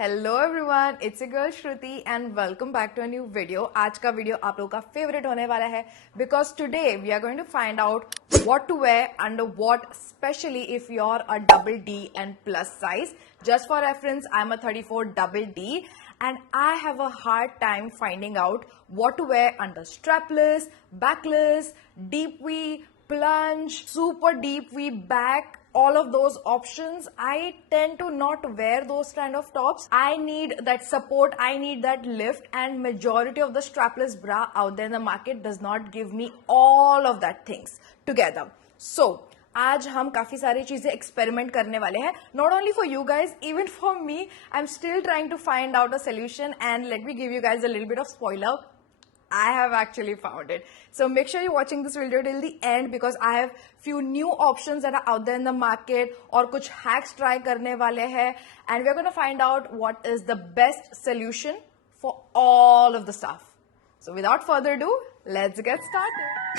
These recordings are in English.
Hello everyone, it's a girl Shruti and welcome back to a new video. आज का video आप लोगों का फेवरेट होने वाला है because today we are going to find out what to wear under what, especially if you are a double D and plus size. Just for reference, I'm a 34 double D and I have a hard time finding out what to wear under strapless, backless, deep V, plunge, super deep V back. All of those options, I tend to not wear those kind of tops. I need that support, I need that lift, and majority of the strapless bra out there in the market does not give me all of that things together. So आज हम काफी सारी चीजें experiment करने वाले हैं, not only for you guys, even for me. I am still trying to find out a solution and let me give you guys a little bit of spoiler. I have actually found it. So make sure you're watching this video till the end because I have few new options that are out there in the market और कुछ hacks try करने वाले हैं and we're going to find out what is the best solution for all of the stuff. So without further ado, let's get started.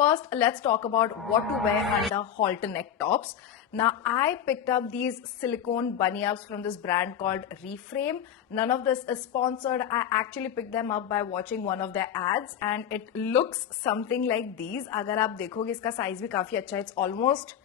First, let's talk about what to wear under halter neck tops. Now, I picked up these silicone bunny-ups from this brand called Reframe. None of this is sponsored. I actually picked them up by watching one of their ads and it looks something like these. अगर आप देखोगे इसका size भी काफी अच्छा है. It's almost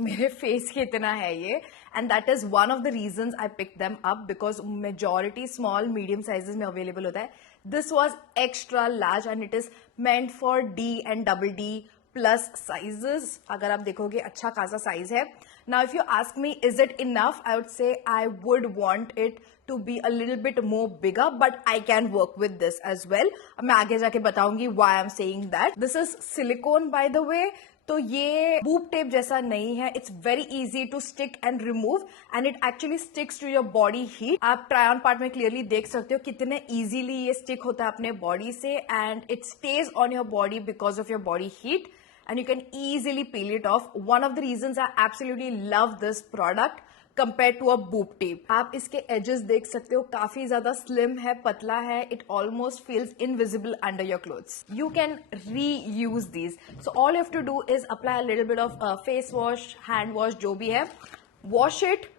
मेरे face के इतना है ये, and that is one of the reasons I pick them up because majority small medium sizes में अवेलेबल होता है. This was extra large and it is meant for D and double D plus sizes. अगर आप देखोगे अच्छा खासा size है. Now if you ask me is it enough, I would say I would want it to be a little bit more bigger, but I can work with this as well. मैं आगे जाके बताऊंगी why I'm saying that. This is silicone by the way. तो ये boob tape जैसा नहीं है. It's very easy to stick and remove and it actually sticks to your body heat. आप ट्राई ऑन पार्ट में क्लियरली देख सकते हो कितने इजीली ये स्टिक होता है अपने बॉडी से and it stays on your body because of your body heat and you can easily peel it off. One of the reasons I absolutely love this product compare to a boob tape. आप इसके edges देख सकते हो, काफी ज्यादा slim है, पतला है. It almost feels invisible under your clothes. You can reuse these. So all you have to do is apply a little bit of face wash, hand wash, जो भी है. Wash it,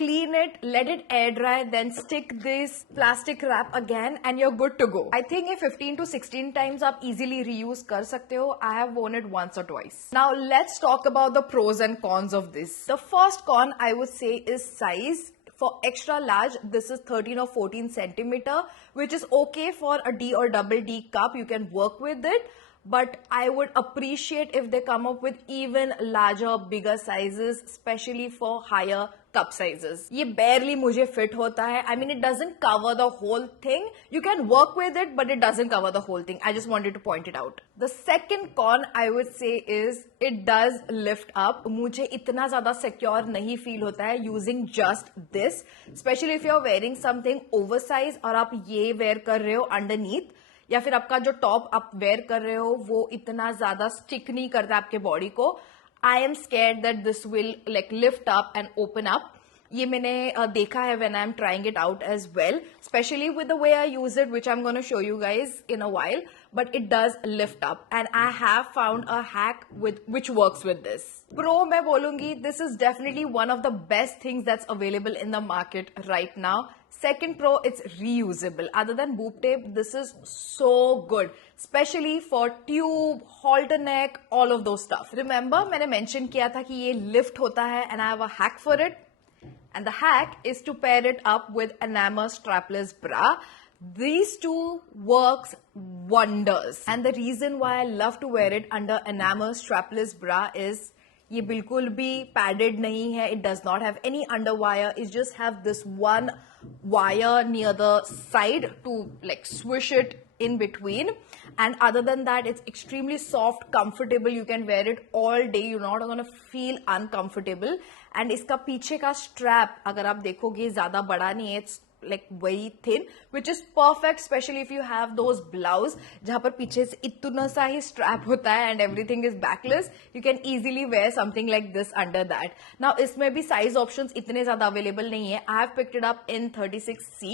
clean it, let it air dry, then stick this plastic wrap again and you're good to go. I think ये 15 to 16 times आप easily reuse कर सकते हो. I have worn it once or twice. Now let's talk about the pros and cons of this. The first con I would say is size. For extra large, this is 13 or 14 centimeter, which is okay for a D or double D cup. You can work with it. But I would appreciate if they come up with even larger, bigger sizes, especially for higher cup sizes. ये barely मुझे fit होता है. I mean, it doesn't cover the whole thing. You can work with it, but it doesn't cover the whole thing. I just wanted to point it out. The second con I would say is it does lift up. मुझे इतना ज़्यादा secure नहीं feel होता है using just this, especially if you're wearing something oversized और आप ये wear कर रहे हो underneath. या फिर आपका जो टॉप आप वेयर कर रहे हो वो इतना ज्यादा स्टिक नहीं करता आपके बॉडी को. I am scared that this will like lift up and open up. ये मैंने देखा है when I am trying it out as well, especially with the way I use it, which I am gonna show you guys in a while. But it does lift up and I have found a hack which works with this. Pro मैं बोलूंगी, this is definitely one of the best things that's available in the market right now. Second pro, it's reusable. Other than boob tape, this is so good, especially for tube, halter neck, all of those stuff. Remember मैंने mention किया था कि ये lift होता है and I have a hack for it. And the hack is to pair it up with Anamur strapless bra. These two works wonders. And the reason why I love to wear it under Anamur strapless bra is ये बिल्कुल भी padded नहीं है. It does not have any underwire. It just have this one wire near the side to like swish it in between. And other than that, it's extremely soft, comfortable. You can wear it all day. You're not going to feel uncomfortable. And इसका पीछे का strap अगर आप देखोगे ज़्यादा बड़ा नहीं है. It's like very thin, which is perfect, especially if you have those blouse जहाँ पर पीछे से इतना सा ही strap होता है and everything is backless. You can easily wear something like this under that. Now इसमें भी size options इतने ज़्यादा available नहीं है. I have picked it up in 36C.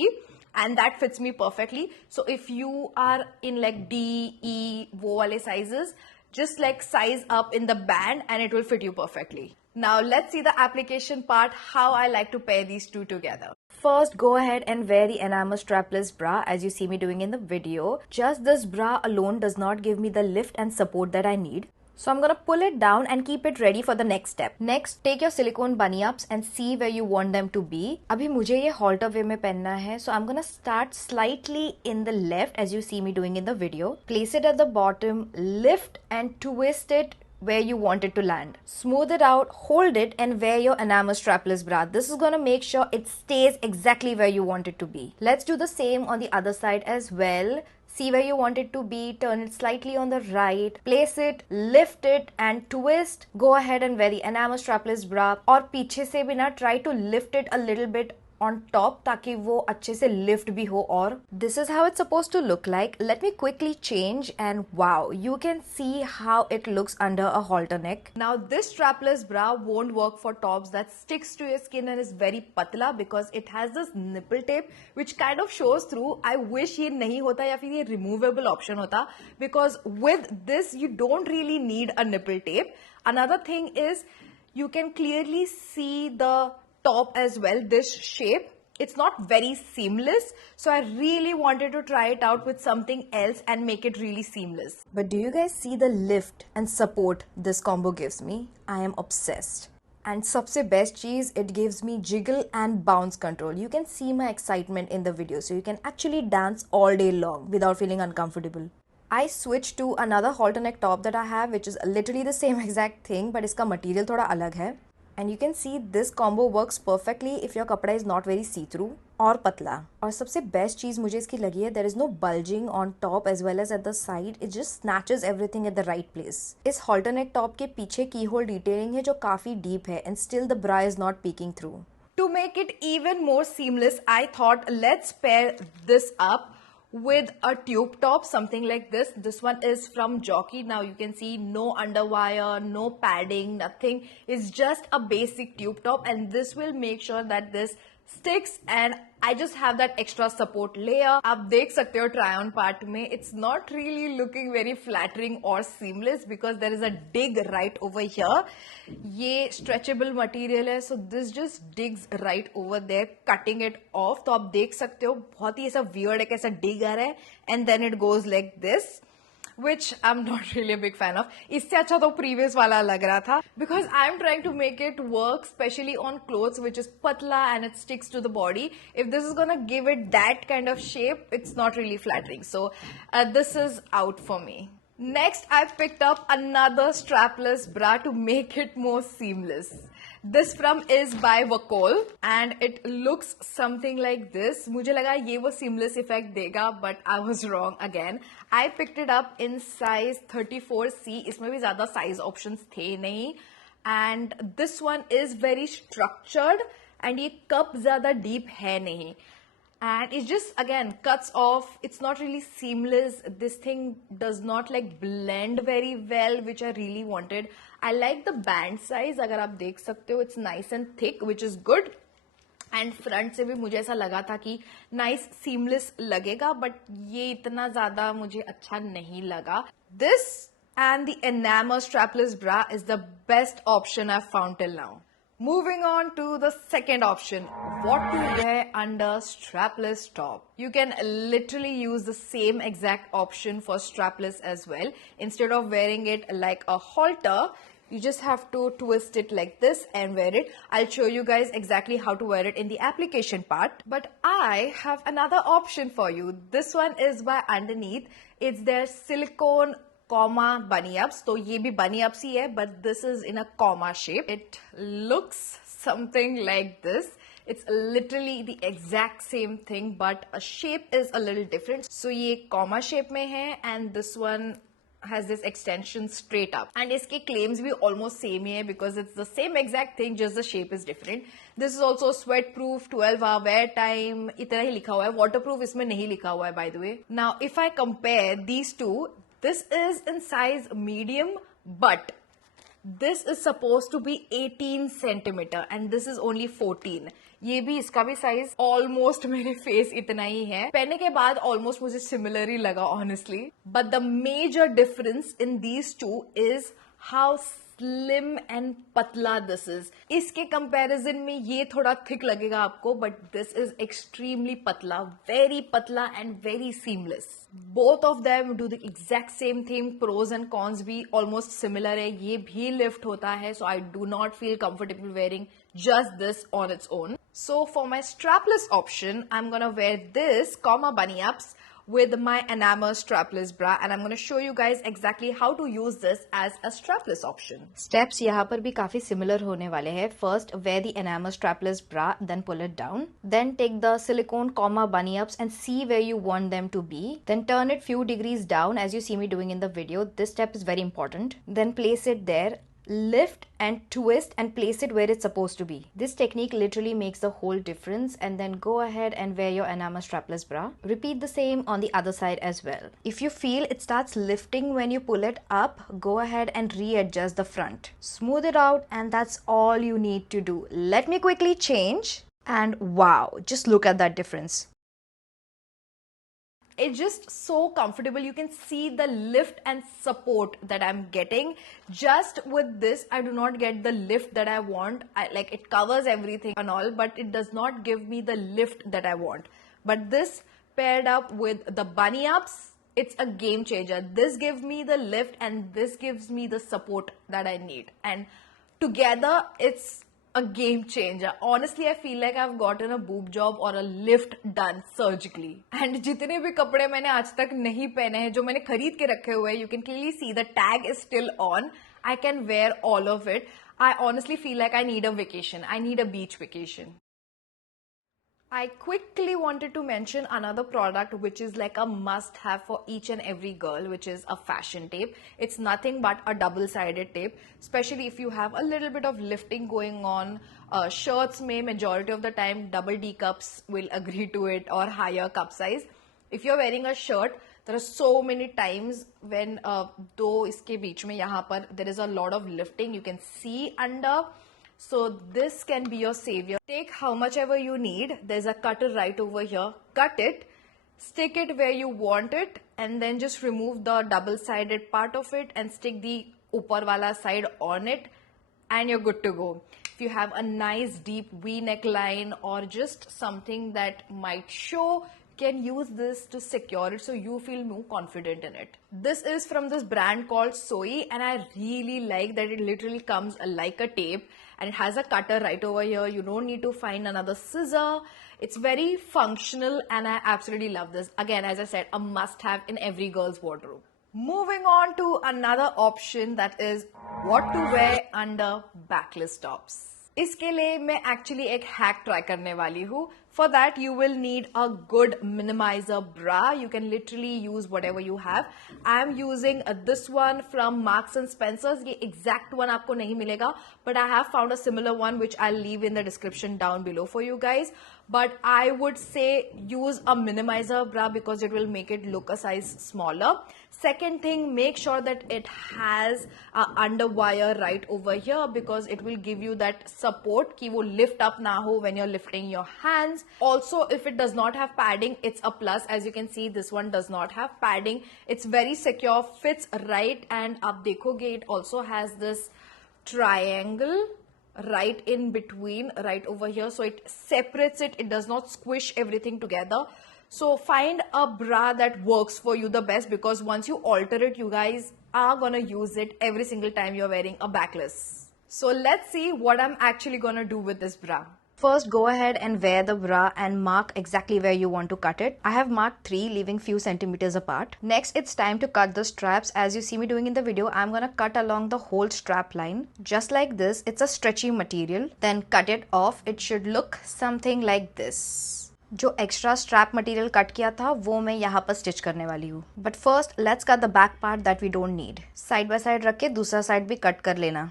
and that fits me perfectly. So if you are in like D, E, wo wale sizes, just like size up in the band and it will fit you perfectly. Now let's see the application part, how I like to pair these two together. First, go ahead and wear the enamel strapless bra as you see me doing in the video. Just this bra alone does not give me the lift and support that I need. So I'm gonna pull it down and keep it ready for the next step. Next, take your silicone bunny ups and see where you want them to be. अभी मुझे ये halter way में पहनना है, so I'm gonna start slightly in the left as you see me doing in the video. Place it at the bottom, lift and twist it where you want it to land. Smooth it out, hold it and wear your enamel strapless bra. This is gonna make sure it stays exactly where you want it to be. Let's do the same on the other side as well. See where you want it to be, turn it slightly on the right, place it, lift it and twist. Go ahead and wear the enamel strapless bra और पीछे से भी ना try to lift it a little bit on top ताकि वो अच्छे से lift भी हो और this is how it's supposed to look like. Let me quickly change and wow, you can see how it looks under a halter neck. Now this strapless bra won't work for tops that sticks to your skin and is very patla because it has this nipple tape which kind of shows through. I wish ये नहीं होता या फिर ये removable option होता because with this you don't really need a nipple tape. Another thing is you can clearly see the top as well, this shape. It's not very seamless, so I really wanted to try it out with something else and make it really seamless. But do you guys see the lift and support this combo gives me? I am obsessed. And सबसे best चीज, it gives me jiggle and bounce control. You can see my excitement in the video, so you can actually dance all day long without feeling uncomfortable. I switched to another halter neck top that I have, which is literally the same exact thing, but इसका material थोड़ा अलग है. And you can see this combo works perfectly if your कपड़ा is not very see-through और पतला. और सबसे best चीज़ मुझे इसकी लगी है, there is no bulging on top as well as at the side. It just snatches everything at the right place. इस halter neck top के पीछे keyhole detailing है जो काफ़ी deep है and still the bra is not peeking through. To make it even more seamless, I thought let's pair this up with a tube top, something like this. This one is from Jockey. Now you can see no underwire, no padding, nothing. It's just a basic tube top and this will make sure that this sticks and I just have that extra support layer. आप देख सकते हो try on part में, it's not really looking very flattering or seamless because there is a dig right over here. ये stretchable material है, so this just digs right over there, cutting it off. तो आप देख सकते हो बहुत ही ऐसा weird है, कैसा dig आ रहा है and then it goes like this, which I'm not really a big fan of. इससे अच्छा तो previous वाला लग रहा था because I'm trying to make it work, especially on clothes which is patla and it sticks to the body. If this is gonna give it that kind of shape, it's not really flattering. So this is out for me. Next, I picked up another strapless bra to make it more seamless. This from is by Wacol and it looks something like this. मुझे लगा ये वो seamless effect देगा, but I was wrong again. I picked it up in size 34C. इसमें भी ज़्यादा size options थे नहीं. And this one is very structured and ये cup ज़्यादा deep है नहीं. And it just again cuts off. It's not really seamless. This thing does not like blend very well, which I really wanted. I like the band size. अगर आप देख सकते हो, it's nice and thick, which is good. And front से भी मुझे ऐसा लगा था कि nice seamless लगेगा, but ये इतना ज़्यादा मुझे अच्छा नहीं लगा. This and the enamel strapless bra is the best option I've found till now. Moving on to the second option, what to wear under strapless top. You can literally use the same exact option for strapless as well. Instead of wearing it like a halter, you just have to twist it like this and wear it. I'll show you guys exactly how to wear it in the application part. But I have another option for you. This one is by Underneath. It's their silicone comma bunny ups. So ये भी bunny ups ही है, but this is in a comma shape. It looks something like this. It's literally the exact same thing, but a shape is a little different. So ये comma shape में है and this one has this extension straight up. And इसके claims भी almost same ही है because it's the same exact thing, just the shape is different. This is also sweat proof, 12-hour wear time, इतना ही लिखा हुआ है. Waterproof इसमें नहीं लिखा हुआ है, by the way. Now, if I compare these two, this is in size medium, but This is supposed to be 18 centimeter and this is only 14. ये भी इसका भी साइज ऑलमोस्ट मेरे फेस इतना ही है. पहनने के बाद ऑलमोस्ट मुझे सिमिलर ही लगा honestly. But the major difference in these two is how slim and पतला दिस इज. इसके कंपैरिजन में ये थोड़ा थिक लगेगा आपको, बट दिस इज एक्सट्रीमली पतला, वेरी पतला and very seamless. Both of them do the exact same thing. Pros and cons भी ऑलमोस्ट सिमिलर है. ये भी लिफ्ट होता है, so I do not feel comfortable wearing just this on its own. So for my strapless option, I'm gonna wear this bunny ups with my Enamer strapless bra, and I'm gonna show you guys exactly how to use this as a strapless option. Steps यहाँ पर भी काफी similar होने वाले हैं. First, wear the Enamer strapless bra, then pull it down. Then take the silicone bunny ups and see where you want them to be. Then turn it few degrees down as you see me doing in the video. This step is very important. Then place it there. Lift and twist and place it where it's supposed to be. This technique literally makes the whole difference. And then go ahead and wear your Enamer strapless bra. Repeat the same on the other side as well. If you feel it starts lifting when you pull it up, go ahead and readjust the front. Smooth it out, and that's all you need to do. Let me quickly change, and wow, just look at that difference. It's just so comfortable. You can see the lift and support that I'm getting. Just with this, I do not get the lift that I want. Like it covers everything and all, but it does not give me the lift that I want. But this paired up with the bunny ups, it's a game changer. This gives me the lift and this gives me the support that I need. And together, it's a game changer. Honestly, I feel like I've gotten a boob job or a lift done surgically. And जितने भी कपड़े मैंने आज तक नहीं पहने हैं, जो मैंने खरीद के रखे हुए हैं, you can clearly see the tag is still on. I can wear all of it. I honestly feel like I need a vacation. I need a beach vacation. I quickly wanted to mention another product which is like a must have for each and every girl, which is a fashion tape. It's nothing but a double-sided tape, especially if you have a little bit of lifting going on. Shirts may majority of the time double D cups will agree to it, or higher cup size. If you're wearing a shirt, there are so many times when though iske beech mein yahan par there is a lot of lifting, you can see under. So this can be your savior. Take how much ever you need. There's a cutter right over here. Cut it, stick it where you want it, and then just remove the double-sided part of it and stick the upar wala side on it, and you're good to go. If you have a nice deep V neckline or just something that might show, can use this to secure it so you feel more confident in it. This is from this brand called Soy, and I really like that it literally comes like a tape and it has a cutter right over here. You don't need to find another scissor. It's very functional and I absolutely love this. Again, as I said, a must-have in every girl's wardrobe. Moving on to another option, that is what to wear under backless tops. इसके लिए मैं actually एक hack try करने वाली हूँ. For that, you will need a good minimizer bra. You can literally use whatever you have. I'm using this one from Marks and Spencer's. ये exact one आपको नहीं मिलेगा, but I have found a similar one which I'll leave in the description down below for you guys. But I would say use a minimizer bra because it will make it look a size smaller. Second thing, make sure that it has a underwire right over here because it will give you that support कि वो lift up ना हो when you're lifting your hands. Also, if it does not have padding, it's a plus. As you can see, this one does not have padding. It's very secure, fits right, and आप देखोगे it also has this triangle right in between, right over here. So it separates it. It does not squish everything together. So find a bra that works for you the best because once you alter it, you guys are gonna use it every single time you're wearing a backless. So let's see what I'm actually gonna do with this bra. First, go ahead and wear the bra and mark exactly where you want to cut it. I have marked 3, leaving few centimeters apart. Next, it's time to cut the straps. As you see me doing in the video, I'm gonna cut along the whole strap line. Just like this, it's a stretchy material. Then cut it off. It should look something like this. जो extra strap material cut किया था वो मैं यहाँ पर stitch करने वाली हूँ. But first let's cut the back part that we don't need. Side by side रख के दूसरा साइड भी कट कर लेना.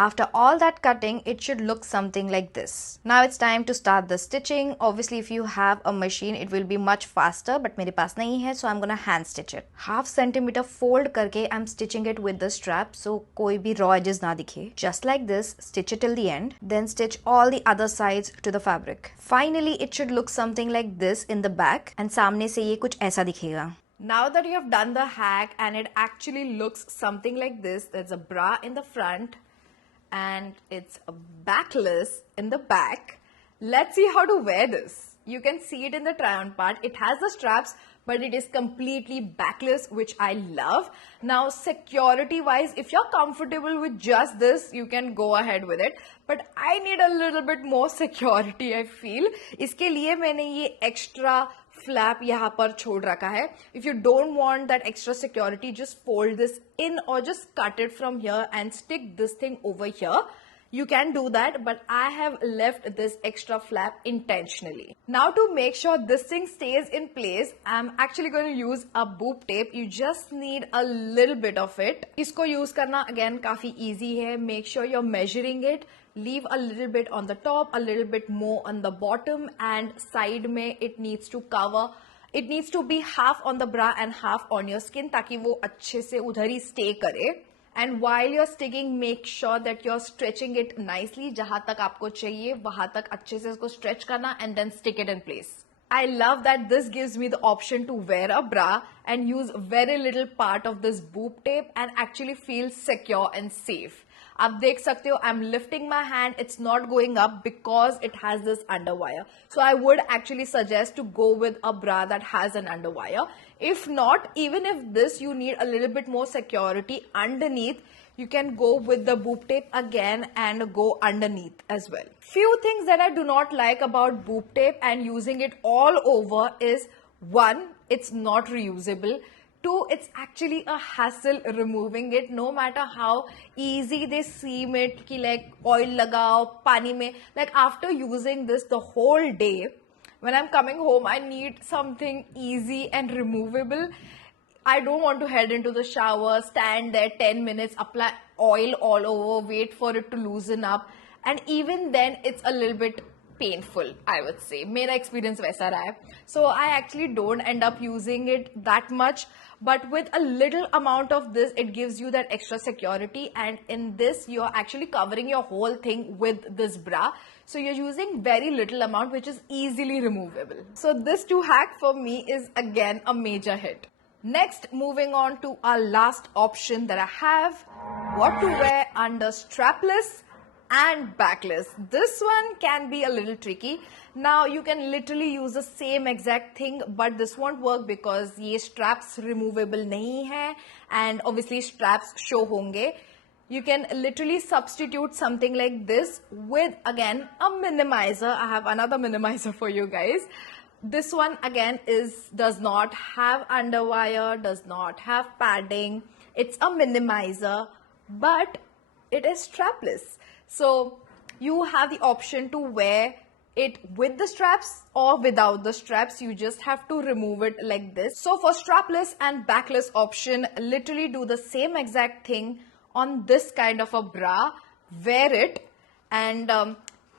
After all that cutting, it should look something like this. Now it's time to start the stitching. Obviously, if you have a machine, it will be much faster, but मेरे पास नहीं है, so I'm gonna hand stitch it. 1/2 centimeter fold करके I'm stitching it with the strap, so कोई भी raw edges ना दिखे. Just like this, stitch it till the end, then stitch all the other sides to the fabric. Finally, it should look something like this in the back, and सामने से ये कुछ ऐसा दिखेगा. Now that you have done the hack and it actually looks something like this, there's a bra in the front and it's a backless in the back. Let's see how to wear this. You can see it in the try-on part. It has the straps, but it is completely backless, which I love. Now, security-wise, if you're comfortable with just this, you can go ahead with it. But I need a little bit more security, I feel. इसके लिए मैंने ये extra flap यहाँ पर छोड़ रखा है. If you don't want that extra security, just fold this in or just cut it from here and stick this thing over here. You can do that, but I have left this extra flap intentionally. Now to make sure this thing stays in place, I'm actually going to use a boob tape. You just need a little bit of it. इसको use करना again काफी easy है. Make sure you're measuring it. Leave a little bit on the top, a little bit more on the bottom, and side में it needs to cover. It needs to be half on the bra and half on your skin ताकि वो अच्छे से उधर ही stay करे. And while you're sticking, make sure that you're stretching it nicely. जहां तक आपको चाहिए वहां तक अच्छे से इसको stretch करना and then stick it in place. I love that this gives me the option to wear a bra and use very little part of this boob tape and actually feel secure and safe. आप देख सकते हो, I'm lifting my hand, it's not going up because it has this underwire. So I would actually suggest to go with a bra that has an underwire. If not, even if this you need a little bit more security underneath, you can go with the boob tape again and go underneath as well. Few things that I do not like about boob tape and using it all over is, one, it's not reusable. Two, it's actually a hassle removing it, no matter how easy they seem it, ki like oil lagao, pani mein. Like after using this the whole day, when I'm coming home, I need something easy and removable. I don't want to head into the shower, stand there 10 minutes, apply oil all over, wait for it to loosen up. And even then, it's a little bit painful, I would say. मेरा experience वैसा रहा है. So I actually don't end up using it that much. But with a little amount of this, it gives you that extra security. And in this, you're actually covering your whole thing with this bra. So you're using very little amount, which is easily removable. So this 2 hack for me is again a major hit. Next, moving on to our last option that I have, what to wear under strapless and backless. This one can be a little tricky. Now you can literally use the same exact thing, but this won't work because ये straps removable नहीं है and obviously straps show होंगे. You can literally substitute something like this with again a minimizer. I have another minimizer for you guys. This one again does not have underwire, does not have padding. It's a minimizer, but it is strapless. So you have the option to wear it with the straps or without the straps. You just have to remove it like this. So for strapless and backless option, literally do the same exact thing on this kind of a bra. Wear it, and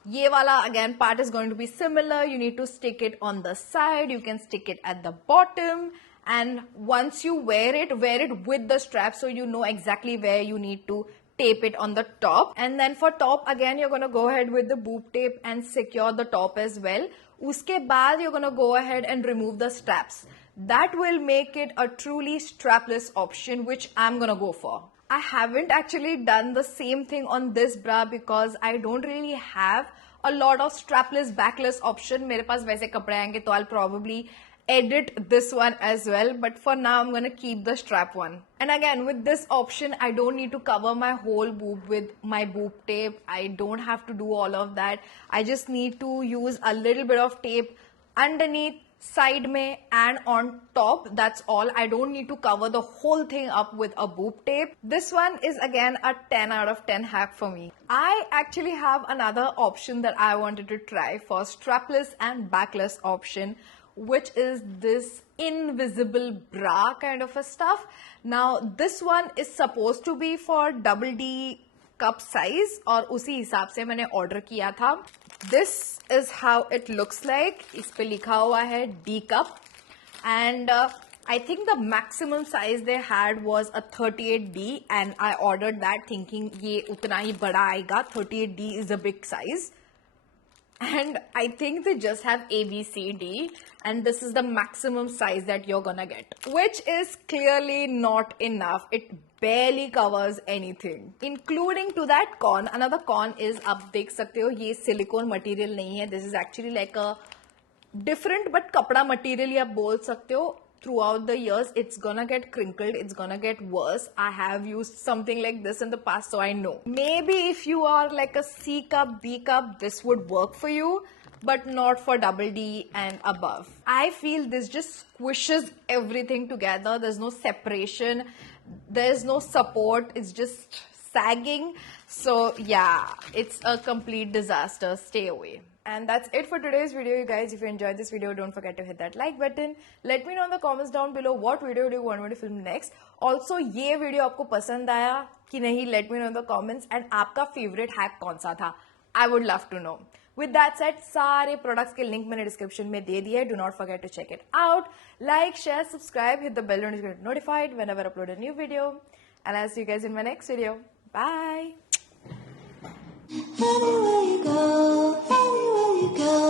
ye wala again part is going to be similar. You need to stick it on the side. You can stick it at the bottom. And once you wear it with the strap so you know exactly where you need to tape it on the top. And then for top, again, you're going to go ahead with the boob tape and secure the top as well. Uske baad, you're going to go ahead and remove the straps. That will make it a truly strapless option, which I'm going to go for. I haven't actually done the same thing on this bra because I don't really have a lot of strapless backless option. मेरे पास वैसे कपड़े आएंगे तो I'll probably edit this one as well, but for now I'm gonna keep the strap one. And again, with this option, I don't need to cover my whole boob with my boob tape. I don't have to do all of that. I just need to use a little bit of tape underneath, side mein, and on top. That's all. I don't need to cover the whole thing up with a boob tape. This one is again a 10 out of 10 hack for me. I actually have another option that I wanted to try for strapless and backless option, which is this invisible bra kind of a stuff. Now this one is supposed to be for double D cup size और उसी हिसाब से मैंने order किया था. This is how it looks like. इस पे लिखा हुआ है D cup and I think the maximum size they had was a 38D and I ordered that thinking ये उतना ही बड़ा आएगा. 38D is a big size. And I think they just have A, B, C, D and this is the maximum size that you're gonna get, which is clearly not enough. It barely covers anything, including to that con. Another con is आप देख सकते हो ये silicone material नहीं है. This is actually like a different but कपड़ा material ही आप बोल सकते हो. Throughout the years, it's gonna get crinkled, it's gonna get worse. I have used something like this in the past, so I know. Maybe if you are like a C cup, B cup, this would work for you, but not for double D and above. I feel this just squishes everything together. There's no separation, there's no support, it's just sagging. So yeah, it's a complete disaster. Stay away. And that's it for today's video, you guys. If you enjoyed this video, don't forget to hit that like button. Let me know in the comments down below what video do you want me to film next. Also, ये video आपको पसंद आया कि नहीं? Let me know in the comments. And आपका favorite hack कौन सा था? I would love to know. With that said, सारे products के link मैंने description में दे दिए. Do not forget to check it out. Like, share, subscribe, hit the bell to get notified whenever I upload a new video. And I'll see you guys in my next video. Bye. Anywhere you go, anywhere you go.